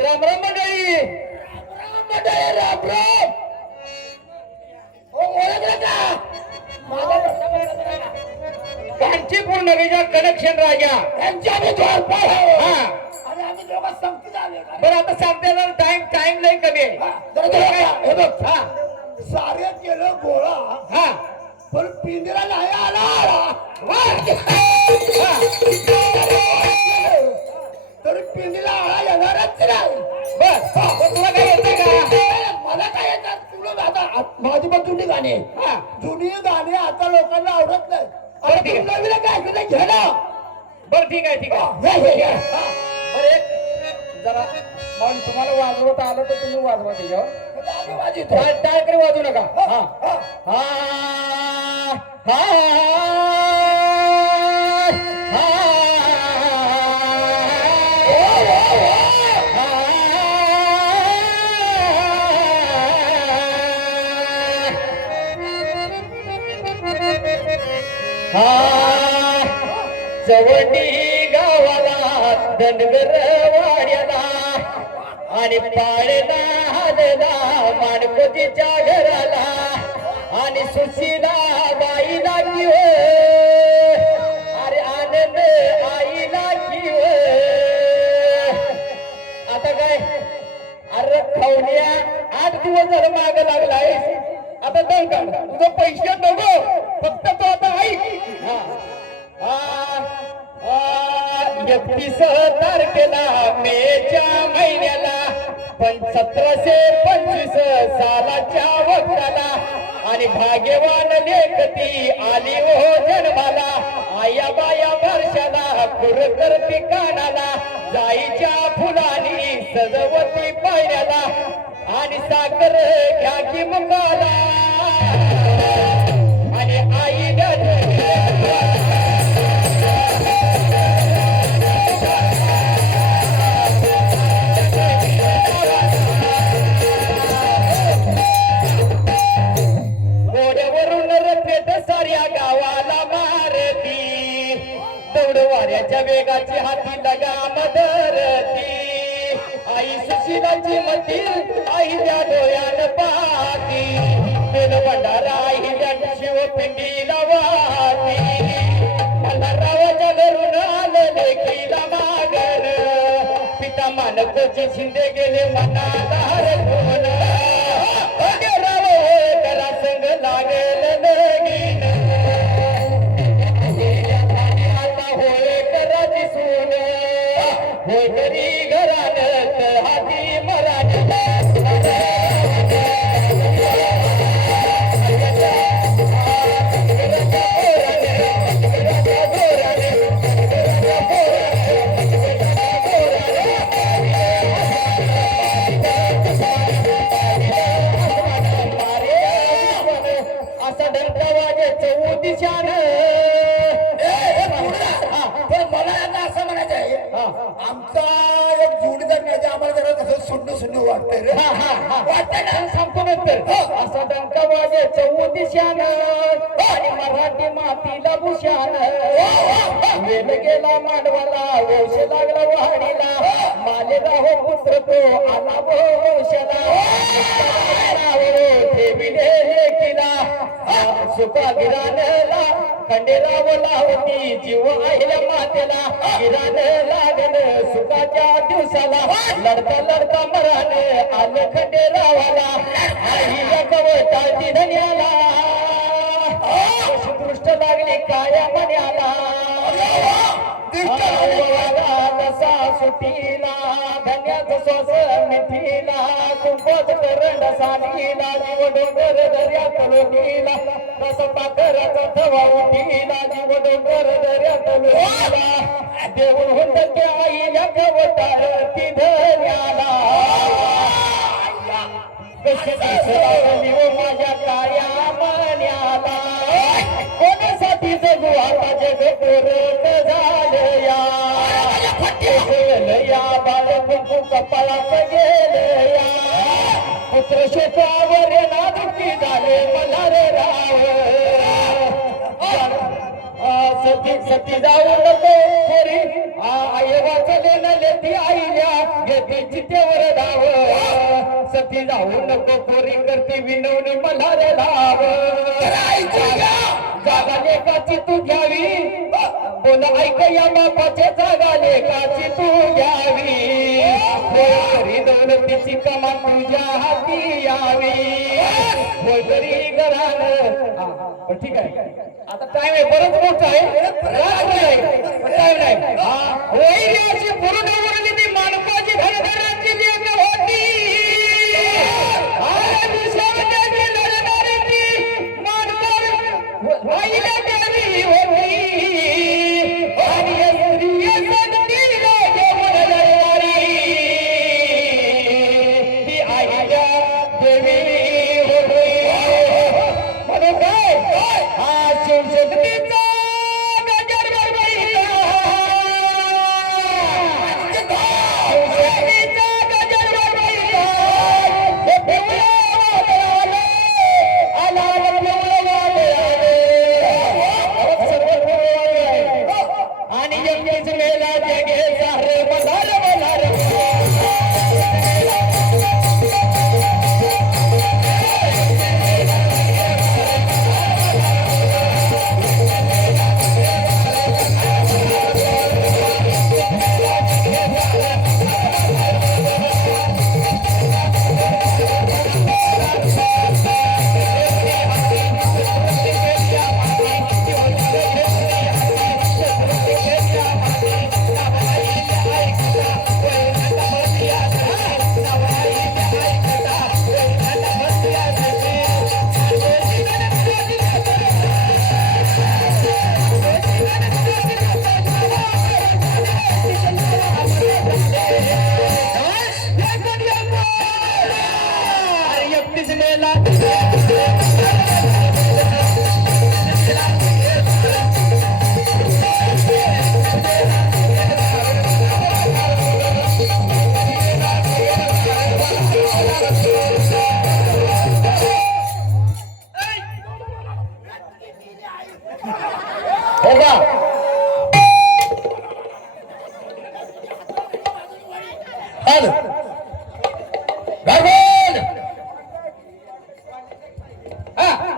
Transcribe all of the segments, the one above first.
राम राम मंडळी. राम राम. हो ओळखलं का? कांचीपूर नगरीचा कनेक्शन राजा यांच्या आम्ही द्वारपाल आहोत. हा आणि आम्ही दोघं संगतीत आले. बरं आता सांगते ना, टाइम लई कमी आहे. हे बघ, हा सारे केलं गोळा, हा पण पिंजरा नाही आला. तरी पिंडीला आळा येणारच नाही. बस तुला काय येते का? मला काय येतात? तुला आता माझी पण जुनी गाणी, जुनी गाणी आता लोकांना आवडत नाही. नवीन काय घ्यायला. बरं ठीक आहे ठीक आहे. बरं एक जरा मग तुम्हाला वाजवता आलं तर तुम्ही वाजवा त्याच्यावर. टाळकरी वाजू नका. हा हा चवटी गावाला धनगर वाड्याला आणि पाळला हलला माणपतीच्या घराला आणि सुशीला बाईला किव अरे आनंद आईला किव. आता काय अरे खवल्या 8 दिवस झालं माग लागलाय. आता दर का तुझं पैसे नको, फक्त तो आता ऐक. 31 तारखेला मेच्या महिन्याला 1725 सालाच्या वक्ताला आणि भाग्यवान लेखती आली हो जन्माला. आया बाया वर्षाला कुरकर पिकाणाला जाईच्या फुलानी सजवती पायऱ्याला आणि साखर घ्या की मुखाला आणि आई साऱ्या गावाला मारती दौडवाऱ्याच्या वेगाची हाती लगाम धरती. आई सुशिलाची मती आई त्या डोळ्यान पाहती. बेल भंडारा आई त्या शिवपिंडीला वाहती. मल्हाररावाच्या घरून आलं लेकीला मागण पिता मानकोची शिंदे गेले मनाला हरवून. राव करा संग लागेल लगीन आता होय करा दिसून होय तरी घरात हाती मराठ. असा डंका वाजायचं उदिशान. मला आता असं म्हणायचं आहे, आमचा एक जोडीदार नाही, आम्हाला जरा कसं सुंड सुंड वाटतंय रे. वाटतंय ना, सांगतो नंतर. असा डंका वाजायचं उदिशान आणि मराठी मातीला भूषान. वेल गेला मांडवाला वंश लागला वाडीला मालेला हो पुत्र तो आला वंशाला. सुका गिरानला खंडेराव लावती जीव आईला मातेला. गिरान लागन सुकाच्या दिवसाला लढता लढता मरान आलं खंडेरावाला. आईला कवटाळती धन्याला दृष्ट लागली काया मन्याला. तसा सुटीला धन्याचं श्वास मिठीला कुंपत करण सानीला जीव डोंगर दर्यात लोटीला रस पाखराचा थवा उठीला जीव डोंगर दर्यात लोटीला. देऊळ हुंडके आईला कवटाळती धन्याला. कशी दिसली हो माझ्या काळ्या मान्याला कोणासाठी जगू आता जग कोरट झालं या या बाळ कुंकू कपाळात गेलं या पुत्र शोकावर ना दुःखी झाले मला रे राव सती सती जाऊ नको तरी आई वाचले लेती आईल्या घेते चितेवर धाव सती जाऊ नको कोरी करते विनवणी मला रे धाव जागा लेकाची तू घ्यावी बोल ऐक या बापाचे जागा लेकाची तू घ्यावी घरी दौलतीची कमा तुझ्या हाती यावी घरी घरानं ठीक आहे आता टाइम आहे बरंच मोठं आहे टाइम नाही वैर्याची पूर्ण उरली ती मानवाची धडधडाची लेक होती दुसऱ्याची लढणारी ती मानवावर आईला देवी होती आणि स्त्रियेसाठी राजवून लढणारी ती आईला देवी होती म्हणून काय हा शिवशक्तीचा गजर बरबरीचा शिवशक्तीचा गजर बरबरीचा हे पिवळं वादळ आलं आलं पिवळं वादळ आलं आणि एकटीच मेला जगे सारे मल्हार मल्हार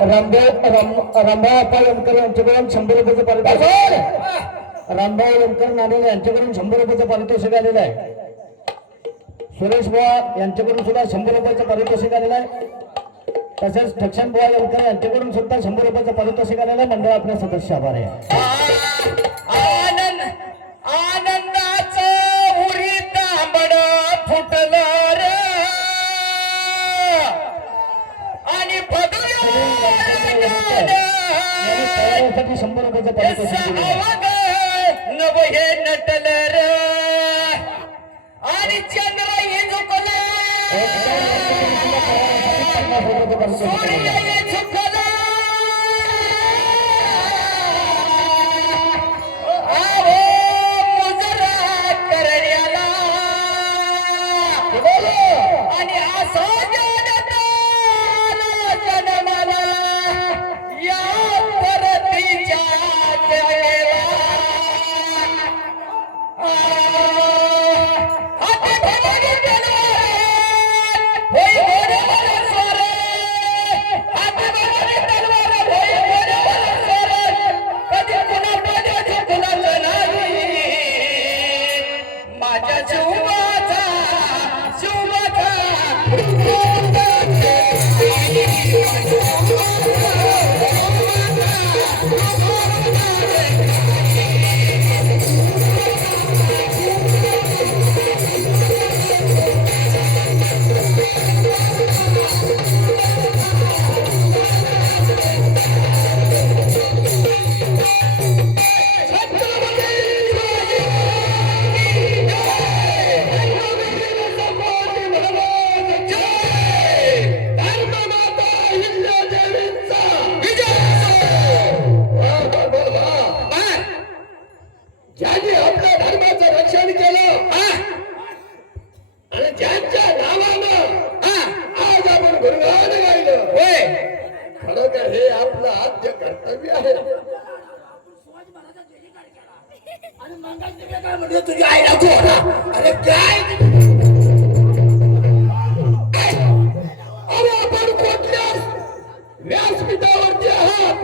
रामभाऊ अप्पा यांच्याकडून 100 रुपयाचं पारितोषिक रामभाऊ यंकर नांदेड यांच्याकडून 100 रुपयाचं पारितोषिक आलेलं आहे. सुरेश बुवा यांच्याकडून सुद्धा 100 रुपयाचं पारितोषिक आलेलं आहे. तसेच ठक्षण बुवा यंकर यांच्याकडून सुद्धा 100 रुपयाचं पारितोषिक आलेलं आहे. मंडळ आपल्या सदस्य आभार आहे. आनंदाचं उरी तांबड फुटलं रे आणि साठी 100 रुपयाचं पारितोषिक नव हे नटल र आणि चंद्र हे झुकला सूर्य हे झुकला आवो मुजरा करण्याला आणि असा जन्माला या परतीच्या होय खरं तर हे आपलं आद्य कर्तव्य आहे. आणि मंगाची काय म्हणजे तुझी आई नको. अरे काय अरे आपण कुठल्या व्यासपीठावरती आहात.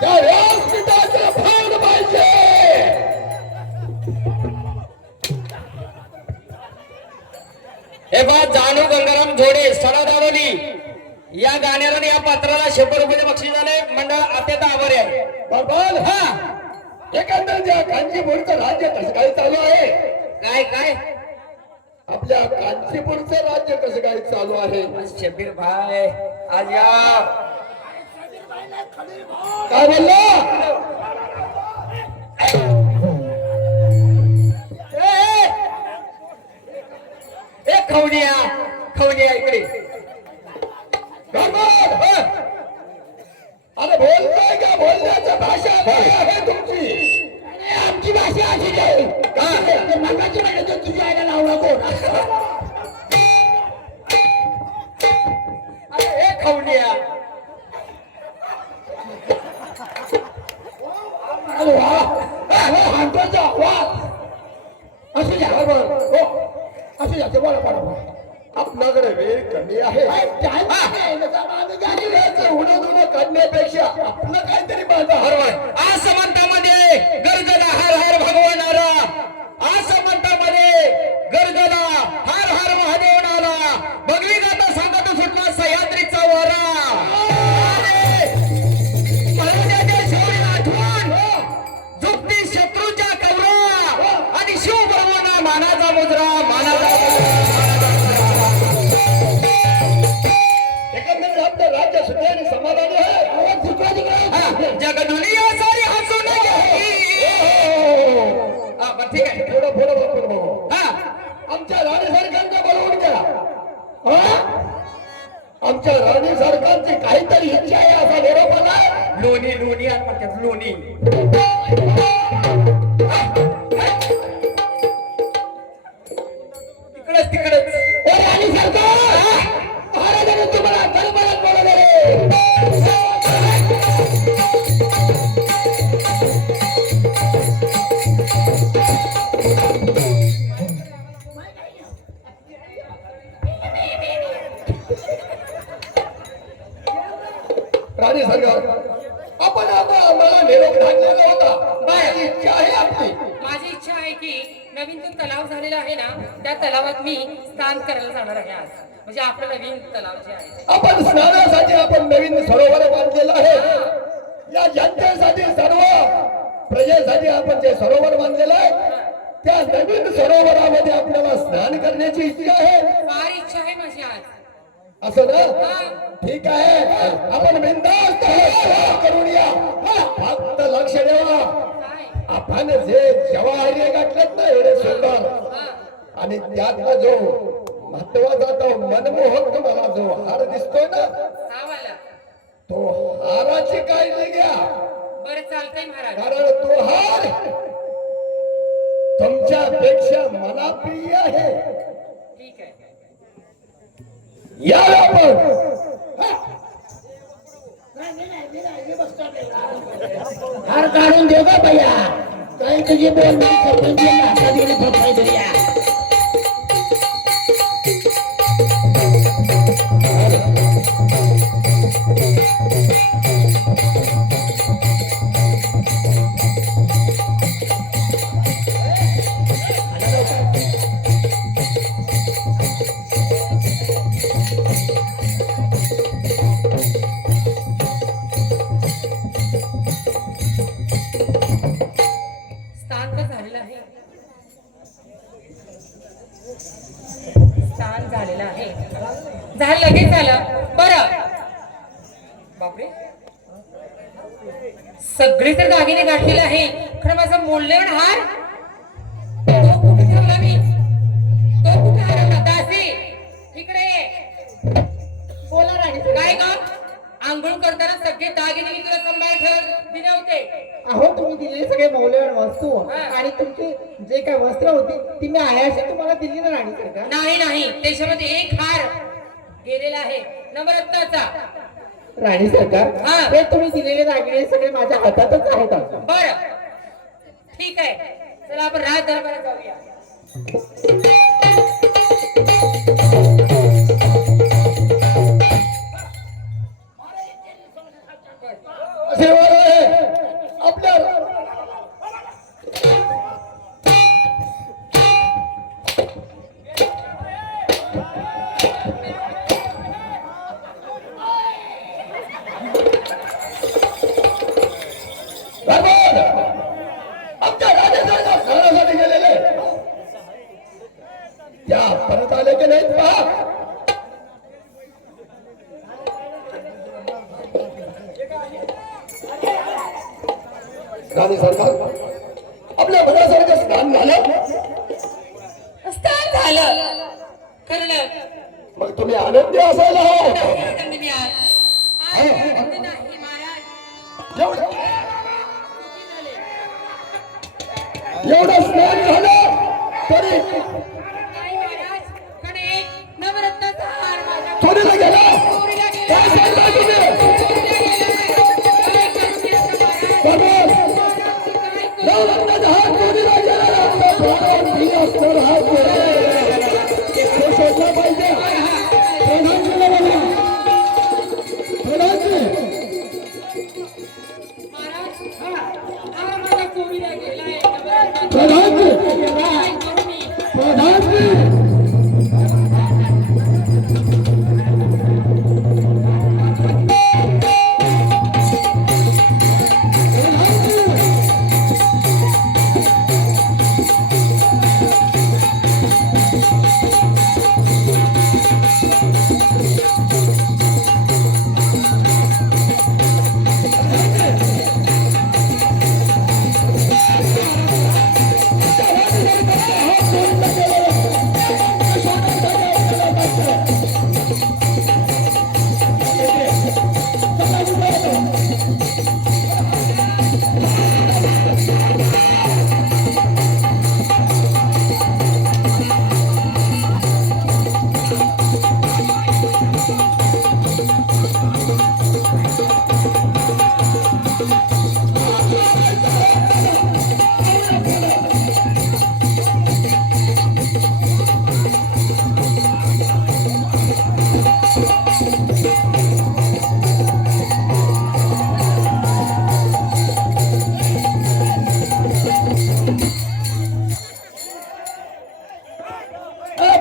त्या व्यासपीठाचं भान पाहिजे. हे बा जानू गंगाराम झोडे सडा दारोली या गाण्याला आणि या पात्राला 100 रुपये बक्षीस झाले. मंडळ अत्यंत आभारी आहे. बरोबर. हा एकंदर ज्या कांचीपूरचं राज्य कसं काय चालू आहे. काय काय आपल्या कांचीपूरचं राज्य कसं काय चालू आहे. शबीर भाई आज या काय बोलला. ए खवनिया खवनिया इकडे बरोबर. अरे बोलताय का. बोलण्याची भाषा काय आहे तुमची. आमची भाषा अशी नाही. मगाची म्हणजे तुझी आईला लावला कोण. ए खवनिया हांतोचा आवाज असू द्या. बरोबर. असू द्या. ते बोला बोला. आपल्याकडे वेळ कमी आहे. उडं दुडं काढण्यापेक्षा आपलं काहीतरी माझा बरोबर. आसमंतामध्ये गर्जना हर हर भगवानाला. आसमंतामध्ये गर्जना हर हर महादेव नाला. भगवी गाता सांगत सुटला सह्याद्रीचा वारा. मरुद्याच्या शौर्य आठवण झुकती शत्रूच्या कवरा. आणि शिवबरोबर मानाचा मुद्रा मानाचा एकंदरीत आपलं राज्य सुखी आणि समाधानी आहे. आवाज जिंकवा जिंकवा. जग दुनिया सारी हसून ठीक आहे. थोडं थोडं बघू. हा आमच्या राणी सरकारने बोलवून घ्या. आमच्या राणी सरकारची काहीतरी इच्छा आहे असा निरोप आला. लोणी लोणी आणि म्हणतात लोणी. तिकडच तिकडच. ओ राणी सरकार. महाराजांनी तुम्हाला दरबारात बोलवले. राणी सरकार आपण आम्हाला निरोप धाडलेला होता. माझी इच्छा आहे आपली. माझी इच्छा आहे की नवीन जो तलाव झालेला आहे ना त्या तलावात मी स्नान करायला जाणार आहे आज. म्हणजे आपलं नवीन तलाव जे आहे आपण स्नानासाठी आपण नवीन सरोवर बांधलेलं आहे. या जनतेसाठी सर्व प्रजेसाठी आपण जे सरोवर बांधलेलं आहे त्या नवीन सरोवरामध्ये आपल्याला स्नान करण्याची इच्छा आहे. फार इच्छा आहे माझी आज. असं ना. ठीक आहे. आपण बिनधास्त करून या. फक्त लक्ष द्यावा. काय आपण जे जवाहरी गाठलेत ना एवढे सुंदर आणि त्यातला जो महत्वाचा तो मनमोहक मला जो हार दिसतोय ना वाला तो हाराची काळजी घ्या. बरं चालतंय महाराज. कारण तो हार तुमच्यापेक्षा मला प्रिय आहे. ठीक आहे. या आपण. हार काढून देऊ का भैया. काही तुझी बोलणी स्नान तर झालेलं आहे. स्नान झालेलं आहे. झालं लगेच झालं. बरं बापरे सगळे तर दागिने गाठलेले आहे. खरं माझा मूल्यवान हार तो कुठे ठेवला मी. तो कुठे हरवला. दासी इकडे ये. बोला राणी. काय ग आंघोळ करताना सगळे दागिने मी तुला सांभाळ दिले होते. अहो तुम्ही दिलेले सगळे मौल्यवान वस्तू हा. आणि तुमची जे काय वस्त्र होती ती मी आयाशी तुम्हाला दिली ना राणी सरकार. नाही नाही त्याच्यामध्ये एक हार गेलेला आहे नवरत्नाचा. राणी सरकार हा. हे तुम्ही दिलेले दागिने सगळे माझ्या हातातच आहेत आता. बर ठीक आहे, चला आपण राज दरबारात जाऊया. आपल्या आमच्या राजाच्या घरासाठी गेलेले त्या परत आले की नाहीत पहा. राणी सरकार आपल्या भरासारखं स्नान झालं. स्नान झालं करण. मग तुम्ही आनंदी असायला हवं. आनंद मी आज आनंद नाही महाराज. एवढं स्नान झालं तरी नाही महाराज, कारण एक नवरत्नाचा हार माझ्या चोरीला गेला. चोरीला काय सांगता तुम्ही? नवरत्नाचा हात चोरीला गेला. आपला प्राण भी असणार हा तो शोधला पाहिजे. प्रधानजीला बोला.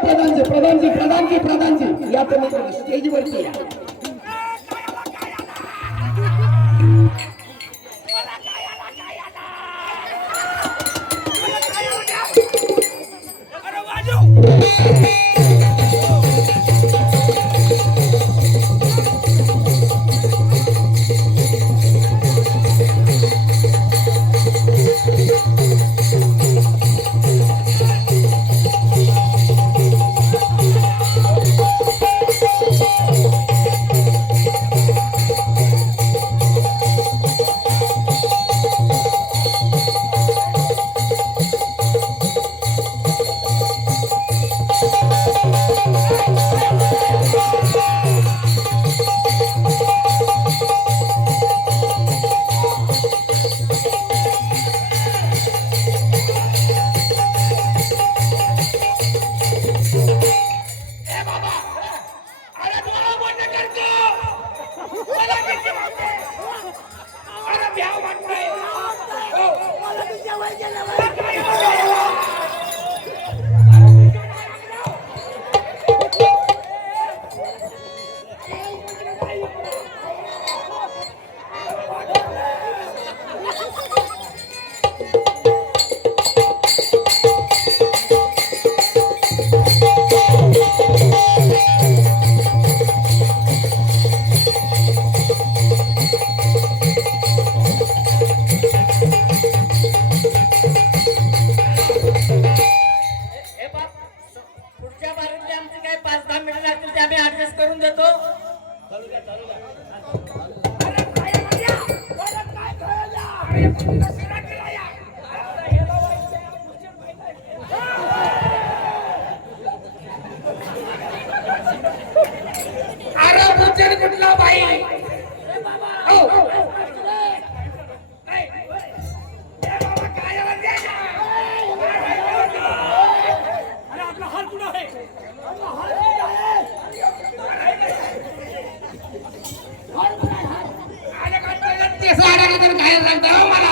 प्रधानजी प्रधानजी प्रधानजी प्रधानजी या तुम्ही स्टेजवरती या. अरे बुचर कुठला बाई हो. काय सांगता हो मला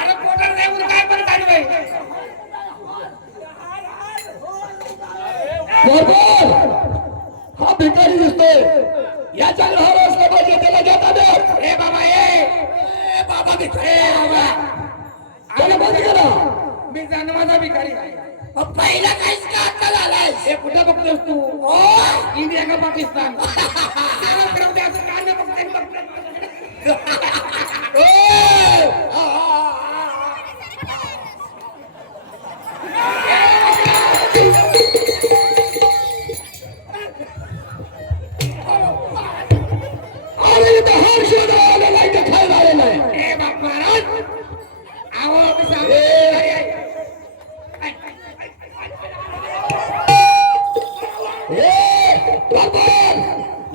अरे पोटात नाही म्हणून काय पण चालू आहे हा भिकारी दिसतोय याच्या घर असलं पाहिजे त्याला घेता दे. ए बाबा ए बाबा भिकारी ए बाबा त्याला बंद करा. मी जन्माचा भिकारी आहे. पहिला काहीच का आता झालाय हे कुठं बघतोस तू इंडिया का पाकिस्तान असं कांदा बघतोय अरे दहा शोधायला नाही ते खायला आलेलं आहे. ए बाप महाराज आहो मी सांगतो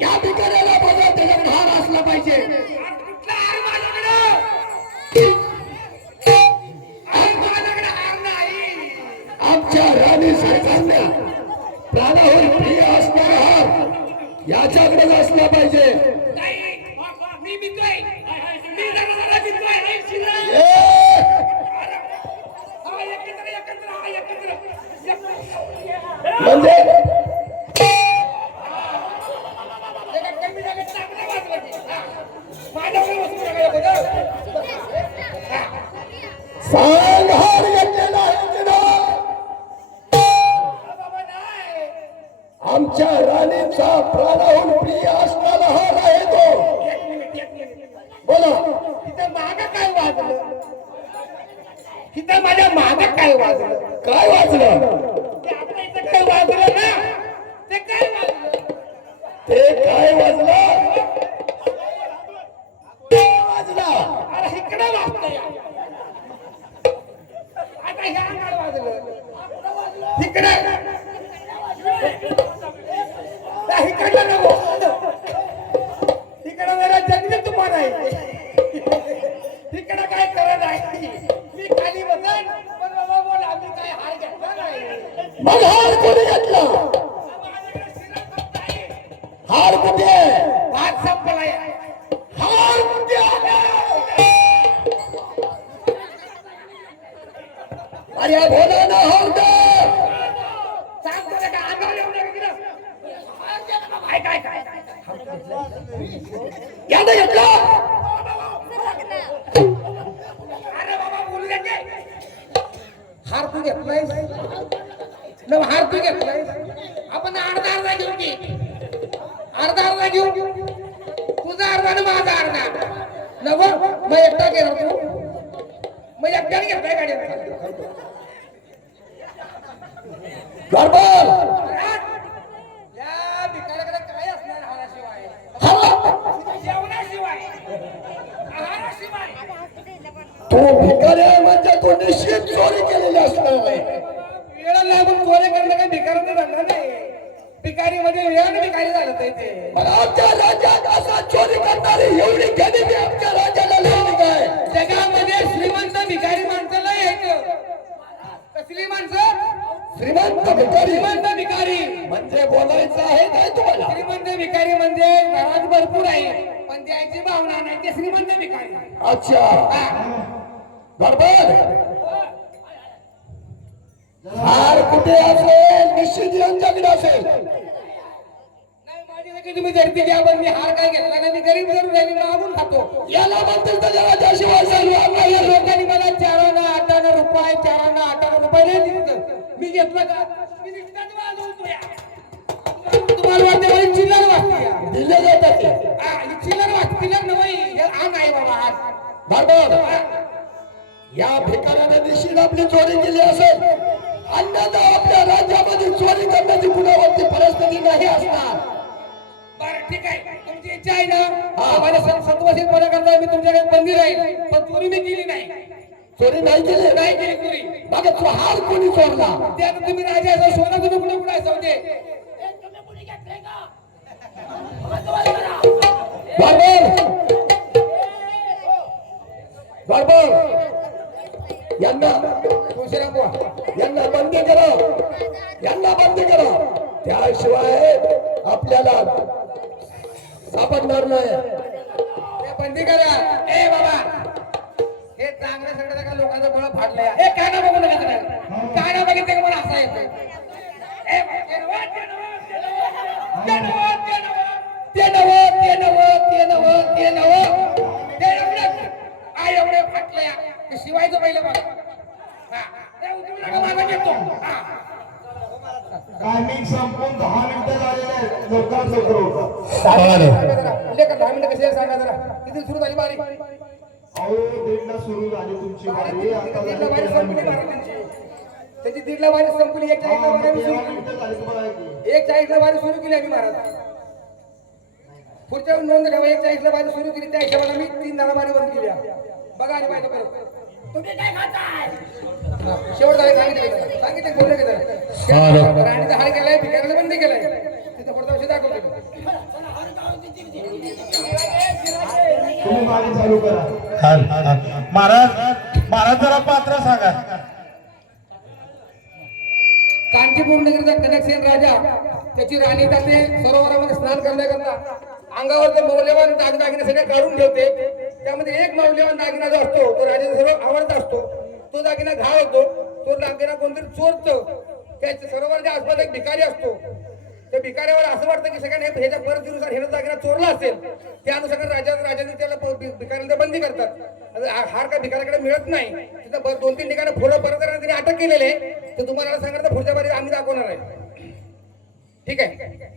या भिकाऱ्याला बघा त्याच्यात हार असला पाहिजे. कुठला हार माझ्याकडं हार नाही. आमच्या राणी सरकारने प्राणाहून प्रिय असणारा हार याच्याकडेच असला पाहिजे. मी मित्रय मी जरा मित्रय म्हणजे सांग हार घेतलेला आहे की नाही? आमच्या राणीचा प्राणाहून प्रिय असणारा हार आहे तो. बोला तिथं माग काय वाजलं तिथं माझ्या माग काय वाजलं काय वाचलं? ते आपल्या इथं काय वाजलं ना ते काय वाजलं ते काय वाजलं? ते वाजलं. अरे इकडे वाजतंय आता ह्या काय वाजलं इकडे इकडलं नको इकडं जरा जंगली तुम्हाला आहे इकडं काय करत आहे मी खाली बसन पण बाबा बोल आम्ही काय हार घेतला नाही मग हार कोणी घेतला? हार कुठे आहे? भात संपलाय हार कुठे आहे? अरे बोला ना हार दे. सांगतो ना का अंगावर येऊ नये इकडं. काय काय काय यानं घेतला. अरे बाबा बोलू दे की. हार तू घेतलाय न हार तू घेतलाय आपण अर्धा घेऊ की अर्धा घेऊ तुझा अर्धा आणि माझा अर्धा नव मग एकटा घेणार तू मग एकट्याने घेतलाय गाडी गडबड. या भिकाऱ्याकडे काय असणार हाराशिवाय हा, जेवणाशिवाय आहाराशिवाय तू भिकारी आहे म्हणजे तू निश्चित चोरी केलेली असणार आहे. वेळ लागून चोरी करणं काही भिकाऱ्याचं धंदा नाही भिकारी मध्ये वेळ भिकारी झालं ते मग आमच्या राज्यात असा चोरी करणारी एवढी गरिबी आमच्या राज्याला लागली काय? जगामध्ये श्रीमंत भिकारी माणसं लय आहेत कसली माणसं श्रीमंत भिकारी श्रीमंत भिकारी म्हणजे बोलायचं आहे काय तुम्हाला? श्रीमंत भिकारी म्हणजे घरात भरपूर आहे पण त्याची भावना नाही ते श्रीमंत भिकारी अच्छा गडबड. हार कुठे असेल निश्चित यांच्याकडे असेल. नाही माझी तुम्ही जरती घ्या पण मी हार काय घेतला नाही मी गरीब जरूर आहे मी मागून खातो याला म्हणतील तर राजाशिवाय चालू आता या लोकांनी मला 4 रुपये 4 रुपये दिले मी घेतलं का मी नुसताच वाजवतो या. तुम्हाला वाटते मला चिल्लर वाटते दिले जातात ते. चिल्लर वाटते चिल्लर नव्हे हा नाही बाबा आज गडबड. या भिकाऱ्याने निश्चित आपली चोरी केली असेल अन्यथा आपल्या राज्यामध्ये चोरी करण्याची कुणावरती परिस्थिती नाही असणार. बरं ठीक आहे तुमची इच्छा आहे ना माझ्या सत्वासीत पणा करता मी तुमच्याकडे बंदी राहील पण चोरी मी केली नाही चोरी नाही केली. नाही केली चोरी मग तो हार कोणी चोरला? ते आता तुम्ही राजा असं सोना तुम्ही कुठे कुठे असं होते यांना यांना बंदी करा, यांना बंदी करा, त्याशिवाय आपल्याला सापडणार नाही. बंदी करा. ए बाबा हे चांगलं सगळं का लोकांचं बळ फाडलंय. हे काय ना बघू नका तुम्ही. काय ना बघितलं का मला असं येतं. ए ते नवं, ते नवं, ते नवं, ते नवं, ते नवं, ते नवं, ते नवं, ते नवं, ते एवढं काय एवढे फाटलंय ते शिवायचं पहिलं मला. हा ते उचलून नका मागं घेतो. हा टायमिंग संपून 10 मिनिटं झालेले आहेत. लवकरात लवकर होता. लेकर 10 मिनिटं कशी आहे सांगा जरा. किती सुरू झाली बारी. अहो 1:30ला सुरू झाली तुमची वारी. आता झाली दीडला बारी 13 संपली मिनिटं. महाराजांची. त्याची दीडला बारी संपली. 1:40ला बारी आम्ही सुरू 13 केली. मिनिटं झाली तुम्हाला ऐकली. 1:40ला बारी सुरू केली आम्ही महाराज. पुढच्या नोंद ठेवा. 1:40ला बारी सुरू केली त्या हिशोबाने आम्ही 3 दाना बारी बंद केली. बघा आणि पाहिजे परत. तुम्ही काय खाताय शेवट झाले सांगितले बोलले की राणीचा हाल केलाय. भिकाऱ्याला बंदी केलाय. तिथे पुढचा विषय दाखवतो. तुम्ही वारी चालू करा. महाराज जरा पात्र सांगा. कांचीपूर नगरीचा कनकसेन राजा त्याची राणी जाते सरोवरामध्ये स्नान करण्याकरता. अंगावरचे मौल्यवान दागदागिने सगळे काढून ठेवते. त्यामध्ये एक मौल्यवान दागिना जो असतो तो राजाचा सर्व आवडता असतो. तो दागिना घाव होतो. तो दागिना कोणतरी चोरतं. त्या सरोवराच्या आसपास एक भिकारी असतो. त्या भिकाऱ्यावर असं वाटतं की सगळ्यांनी ह्याच्या परिस्थितीनुसार ह्याचा दागिना चोरला असेल. त्या अनुषंगाने राजाने त्याला भिकाऱ्याला बंदी करतात. हार का भिकाऱ्याकडे मिळत नाही. तिथं 2-3 ठिकाणी फोडं परत त्यांनी अटक केलेले आहे. ते तुम्हाला सांगणार तर पुढच्या बारी आम्ही दाखवणार आहे. ठीक आहे.